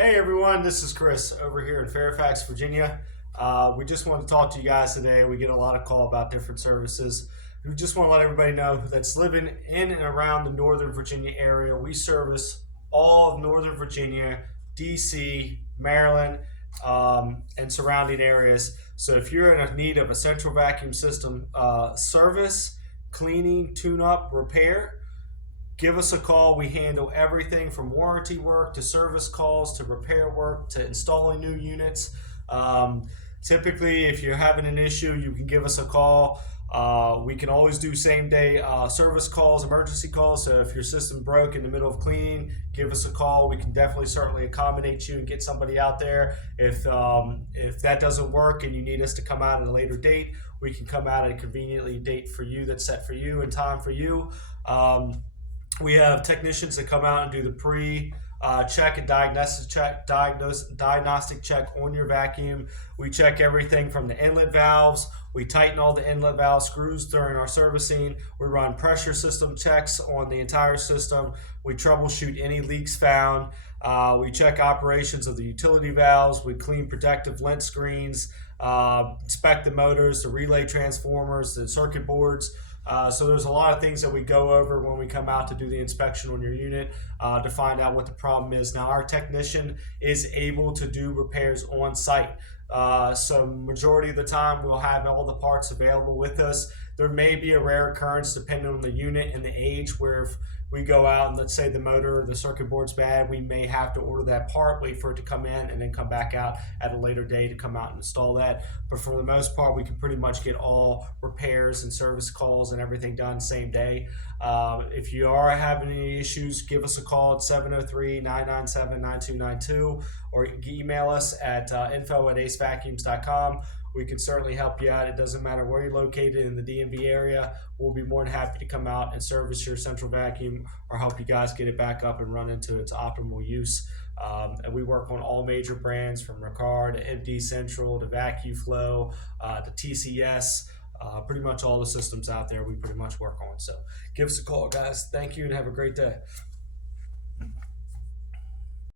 Hey everyone, this is Chris over here in Fairfax, Virginia. We just want to talk to you guys today. We get a lot of call about different services. We just want to let everybody know that's living in and around the Northern Virginia area. We service all of Northern Virginia, DC, Maryland, and surrounding areas. So if you're in need of a central vacuum system service, cleaning, tune-up, repair, give us a call. We handle everything from warranty work to service calls to repair work to installing new units. Typically, if you're having an issue, you can give us a call. We can always do same day service calls, emergency calls. So if your system broke in the middle of cleaning, give us a call. We can definitely certainly accommodate you and get somebody out there. If that doesn't work and you need us to come out at a later date, we can come out at a conveniently date for you that's set for you and time for you. We have technicians that come out and do the check and diagnostic check on your vacuum. We check everything from the inlet valves. We tighten all the inlet valve screws during our servicing. We run pressure system checks on the entire system. We troubleshoot any leaks found. We check operations of the utility valves. We clean protective lint screens, inspect the motors, the relay transformers, the circuit boards. So there's a lot of things that we go over when we come out to do the inspection on your unit to find out what the problem is. Now, our technician is able to do repairs on site. So majority of the time we'll have all the parts available with us. There may be a rare occurrence depending on the unit and the age where if we go out and let's say the motor or the circuit board's bad, we may have to order that part, wait for it to come in, and then come back out at a later day to come out and install that. But for the most part, we can pretty much get all repairs and service calls and everything done same day. If you are having any issues, give us a call at 703-997-9292 or email us at info@acevacuums.com. We can certainly help you out. It doesn't matter where you're located in the DMV area. We'll be more than happy to come out and service your central vacuum or help you guys get it back up and run into its optimal use. And we work on all major brands from Ricard to MD Central to VacuFlow to TCS. Pretty much all the systems out there we pretty much work on. So give us a call, guys. Thank you and have a great day.